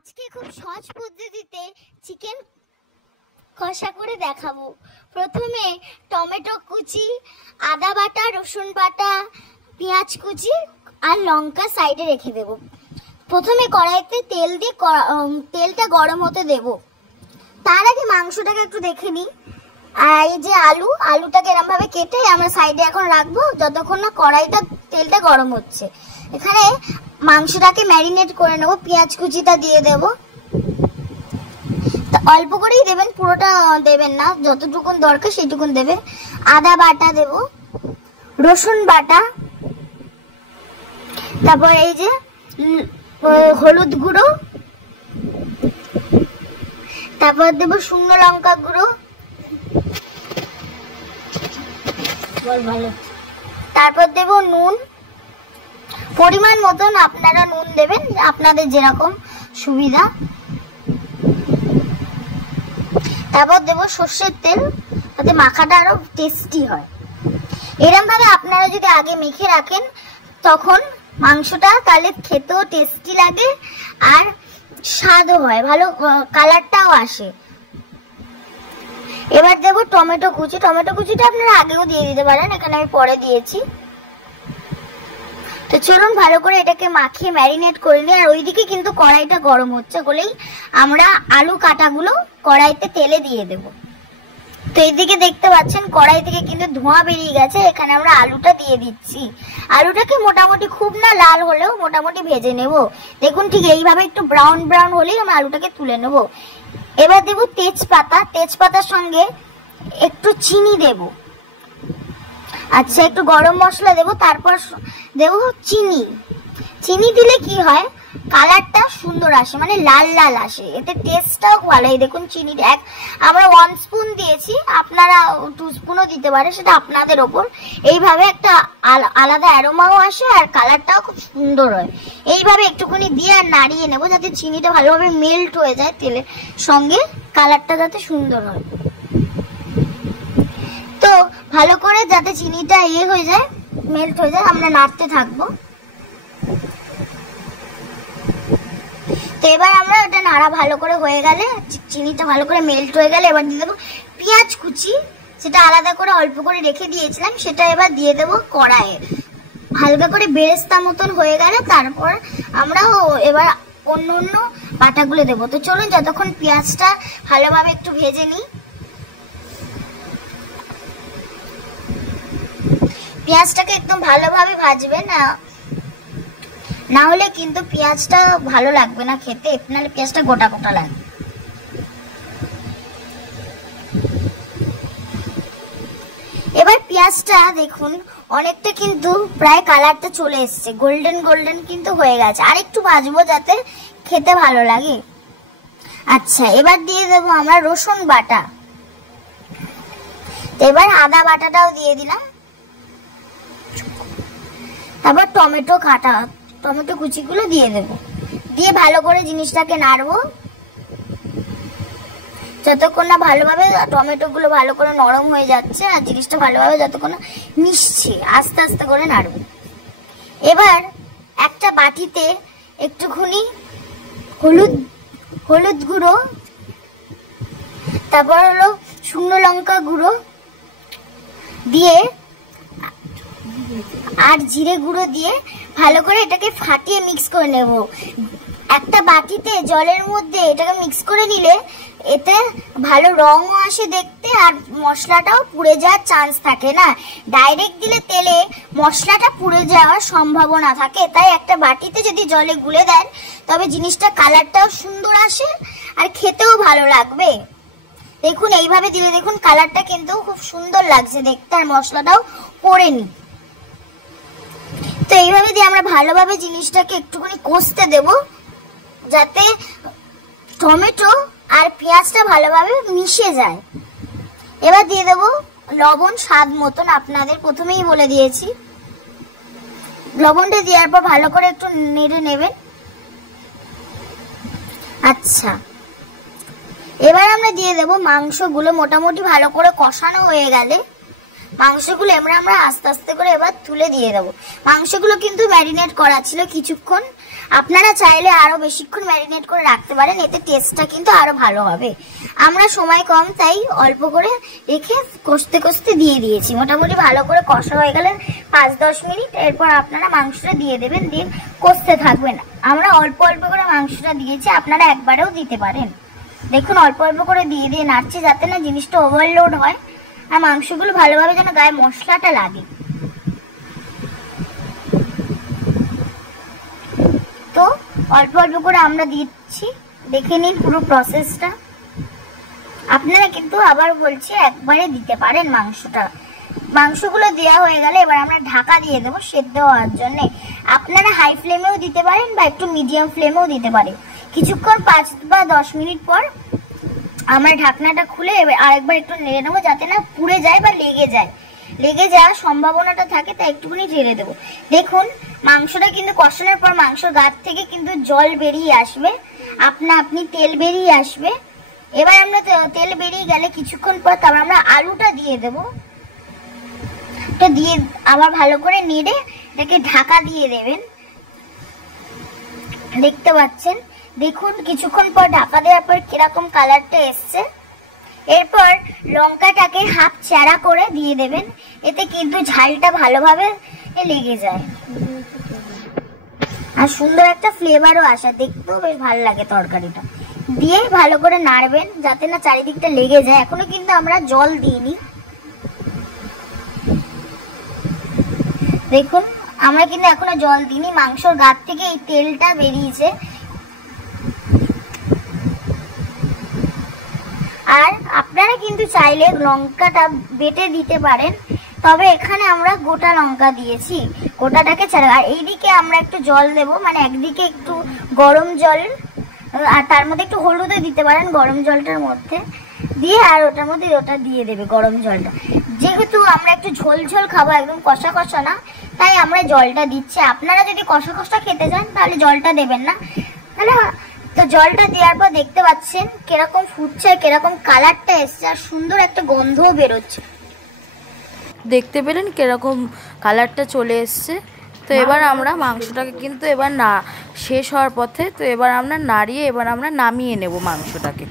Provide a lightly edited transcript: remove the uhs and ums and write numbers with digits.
আজকে খুব সহজ পদ্ধতিতে চিকেন কষা করে দেখাবো। প্রথমে টমেটো কুচি, আদা বাটা, রসুন বাটা, পেঁয়াজ কুচি আর লঙ্কা সাইডে রেখে দেব। প্রথমে কড়াইতে তেল দিয়ে তেলটা গরম হতে দেব। তার আগে মাংসটাকে একটু দেখে নিই। আর এই যে আলুটাকে এরকম ভাবে কেটে আমরা সাইডে এখন রাখবো যতক্ষণ না তেলটা গরম হচ্ছে। এখানে মাংসটাকে ম্যারিনেট করে নেব। পেঁয়াজ কুচিটা দিয়ে দেব, অল্প করেই দেবেন, পুরোটা দেবেন না, যতটুকুন দরকার সেটুকুন দেবে। আদা বাটা দেব, রসুন বাটা, তারপর এই যে হলুদ গুঁড়ো, তারপর দেব শুকনো লঙ্কা গুঁড়ো, তারপর দেব নুন, পরিমাণ মতন আপনারা নুন দেবেন আপনাদের যেরকম সুবিধা। তারপর দেব সর্ষের তেল, যাতে মাখাটা আরো টেস্টি হয়। এরকম ভাবে আপনারা যদি আগে মেখে রাখেন তখন মাংসটা তাহলে খেতেও টেস্টি লাগে আর স্বাদও হয়, ভালো কালারটাও আসে। এবার দেব টমেটো কুচি। টমেটো কুচিটা আপনারা আগেও দিয়ে দিতে পারেন, এখানে আমি পরে দিয়েছি। তো চলুন ভালো করে এটাকে মাখিয়ে ম্যারিনেট করে নিই। আর ওইদিকে কিন্তু কড়াইটা গরম হচ্ছে বলেই আমরা আলু কাটাগুলো কড়াইতে তেলে দিয়ে দেব। তো এইদিকে দেখতে পাচ্ছেন কড়াই থেকে কিন্তু ধোঁয়া বেরিয়ে গেছে। এখানে আমরা আলুটা দিয়ে দিচ্ছি। আলুটাকে মোটামুটি খুব না লাল হলেও মোটামুটি ভেজে নেব। দেখুন ঠিক এইভাবে একটু ব্রাউন ব্রাউন হলেই আমরা আলুটাকে তুলে নেব। এবার দেব তেজপাতা। তেজপাতার সঙ্গে একটু চিনি দেব, আচ্ছা একটু গরম মশলা দেব, তারপর দেব চিনি। চিনি দিলে কি হয়, কালারটা সুন্দর আসে, মানে লাল লাল আসে, এতে টেস্টটাও ভালো। দেখুন চিনিটা আমরা 1 স্পুন দিয়েছি, আপনারা 2 স্পুনও দিতে পারে, সেটা আপনাদের ওপর। এইভাবে একটা আলাদা অ্যারোমাও আসে আর কালারটাও খুব সুন্দর হয়। এইভাবে একটুখানি দিয়ে আর নাড়িয়ে নেব যাতে চিনিটা ভালোভাবে মেল্ট হয়ে যায় তেলের সঙ্গে, কালারটা যাতে সুন্দর হয়। তো ভালো করে যাতে চিনিটা হয়ে যায়, মেল্ট হয়ে যায়, আমরা নাড়তে থাকবো। তো এবার আমরা ওটা নাড়া ভালো করে হয়ে গেলে, চিনিটা ভালো করে মেল্ট হয়ে গেলে এবার দিয়ে দেবো পেঁয়াজ কুচি। সেটা আলাদা করে অল্প করে রেখে দিয়েছিলাম, সেটা এবার দিয়ে দেবো কড়াইয়ে। হালকা করে বেরেস্তা মতন হয়ে গেলে তারপর আমরা এবার অন্য অন্য বাটাগুলো দেবো। তো চলুন যতক্ষণ পেঁয়াজটা ভালোভাবে একটু ভেজে নিই। পেঁয়াজটাকে একদম ভালোভাবে ভাজবে না হলে কিন্তু পেঁয়াজটা ভালো লাগবে না খেতে, নাহলে পেঁয়াজটা গোটা গোটা লাগবে। এবার পেঁয়াজটা দেখুন অনেকটা কিন্তু প্রায় কালারটা চলে এসছে, গোল্ডেন গোল্ডেন কিন্তু হয়ে গেছে। আর একটু ভাজবো যাতে খেতে ভালো লাগে। আচ্ছা এবার দিয়ে দেবো আমরা রসুন বাটা। এবার আদা বাটাটাও দিয়ে দিলাম, তারপর টমেটো কুচিগুলো দিয়ে দেব। দিয়ে ভালো করে জিনিসটাকে নাড়বো যতক্ষণ না ভালোভাবে টমেটোগুলো ভালো করে নরম হয়ে যাচ্ছে আর জিনিসটা ভালোভাবে যতক্ষণ না মিশছে, আস্তে আস্তে করে নাড়বো। এবার একটা বাটিতে একটুখানি হলুদ গুঁড়ো, তারপর হলো শুকনো লঙ্কা গুঁড়ো দিয়ে আর জিরে গুঁড়ো দিয়ে ভালো করে এটাকে ফাটিয়ে মিক্স করে নেব। একটা বাটিতে জলের মধ্যে এটাকে মিক্স করে নিলে এতে ভালো রঙও আসে দেখতে আর মশলাটাও পুড়ে যাওয়ার চান্স থাকে না। ডাইরেক্ট দিলে তেলে মশলাটা পুড়ে যাওয়ার সম্ভাবনা থাকে, তাই একটা বাটিতে যদি জলে গুলে দেন তবে জিনিসটা কালারটাও সুন্দর আসে আর খেতেও ভালো লাগবে। দেখুন এইভাবে দিলে দেখুন কালারটা কিন্তু খুব সুন্দর লাগছে দেখতে আর মশলাটাও পড়েনি। তো এইভাবে দিয়ে আমরা ভালোভাবে জিনিসটাকে একটুখানি কষতে দেব যাতে টমেটো আর পেঁয়াজটা ভালোভাবে মিশে যায়। এবার দিয়ে দেব লবণ স্বাদ মতন, আপনাদের প্রথমেই বলে দিয়েছি। লবণটা দেওয়ার পর ভালো করে একটু নেড়ে নেবেন। আচ্ছা এবার আমরা দিয়ে দেব মাংসগুলো। মোটামুটি ভালো করে কষানো হয়ে গেলে মাংসগুলো আমরা আস্তে আস্তে করে এবার তুলে দিয়ে দেবো। মাংসগুলো কিন্তু ম্যারিনেট করা ছিল কিছুক্ষণ, আপনারা চাইলে আরো বেশিক্ষণ ম্যারিনেট করে রাখতে পারেন, এতে টেস্টটা কিন্তু আরো ভালো হবে। আমরা সময় কম তাই অল্প করে রেখে কষতে কষতে দিয়ে দিয়েছি। মোটামুটি ভালো করে কষা হয়ে গেলে 5-10 মিনিট, এরপর আপনারা মাংসটা দিয়ে দেবেন, দিয়ে কষতে থাকবেন। আমরা অল্প অল্প করে মাংসটা দিয়েছি, আপনারা একবারেও দিতে পারেন। দেখুন অল্প অল্প করে দিয়ে দিয়ে নাড়ছি যাতে না জিনিসটা ওভারলোড হয়, আর মাংসগুলো ভালোভাবে যেন গায়ে মশলাটা লাগে। তো অল্প অল্প করে আমরা দিচ্ছি, দেখে নিন পুরো প্রসেসটা। আপনারা কিন্তু আবার বলছি একবারে দিতে পারেন মাংসটা। মাংসগুলো দেওয়া হয়ে গেলে এবার আমরা ঢাকা দিয়ে দেবো সেদ্ধ হওয়ার জন্য। আপনারা হাই ফ্লেমেও দিতে পারেন বা একটু মিডিয়াম ফ্লেমেও দিতে পারেন। কিছুক্ষণ 5 বা 10 মিনিট পর আমরা ঢাকনাটা খুলে আরেকবার একটু নেড়ে নেবো যাতে না পুড়ে যায় বা লেগে যাওয়ার সম্ভাবনাটা থাকে, তাই একটুখানি ঢেলে দেবো। দেখুন মাংসটা কিন্তু কষানোর পর মাংসর গাছ থেকে কিন্তু জল বেরিয়ে আসবে, আপনি তেল বেরিয়ে আসবে। এবার আমরা তেল বেরিয়ে গেলে কিছুক্ষণ পর তারপর আমরা আলুটা দিয়ে দেবো। তো দিয়ে আবার ভালো করে নেড়ে এটাকে ঢাকা দিয়ে দেবেন। দেখতে পাচ্ছেন, দেখুন কিছুক্ষণ পর ঢাকা দেওয়ার পর কিরকম কালারটা এসছে। এরপর লঙ্কাটাকে হাফ চেরা করে দিয়ে দেবেন, এতে কিন্তু ঝালটা ভালোভাবে লেগে যায় আর সুন্দর একটা ফ্লেভারও আসে, দেখতেও বেশ ভালো লাগে তরকারিটা। দিয়ে ভালো করে নাড়বেন যাতে না চারিদিকটা লেগে যায়। এখনো কিন্তু আমরা জল দিইনি, দেখুন আমরা কিন্তু এখনো জল দিইনি, মাংসর গাছ থেকে এই তেলটা বেরিয়েছে। আর আপনারা কিন্তু চাইলে লঙ্কাটা বেটে দিতে পারেন, তবে এখানে আমরা গোটা লঙ্কা দিয়েছি, গোটাটাকে ছাড়া। আর এইদিকে আমরা একটু জল দেব, মানে একদিকে একটু গরম জল, আর তার মধ্যে একটু হলুদও দিতে পারেন গরম জলটার মধ্যে দিয়ে, আর ওটার মধ্যে ওটা দিয়ে দেবে গরম জলটা। যেহেতু আমরা একটু ঝোল ঝোল খাবো, একদম কষা কষা না, তাই আমরা জলটা দিচ্ছি। আপনারা যদি কষা কষা খেতে চান তাহলে জলটা দেবেন না। তাহলে তো জলটা দেওয়ার পর দেখতে পাচ্ছেন কিরকম ফুটছে, কিরকম কালারটা এসছে, আর সুন্দর একটা গন্ধও বেরোচ্ছে। দেখতে পেলেন কিরকম কালারটা চলে এসছে। তো এবার আমরা মাংসটাকে কিন্তু এবার না শেষ হওয়ার পথে, তো এবার আমরা নাড়িয়ে এবার আমরা নামিয়ে নেব মাংসটাকে।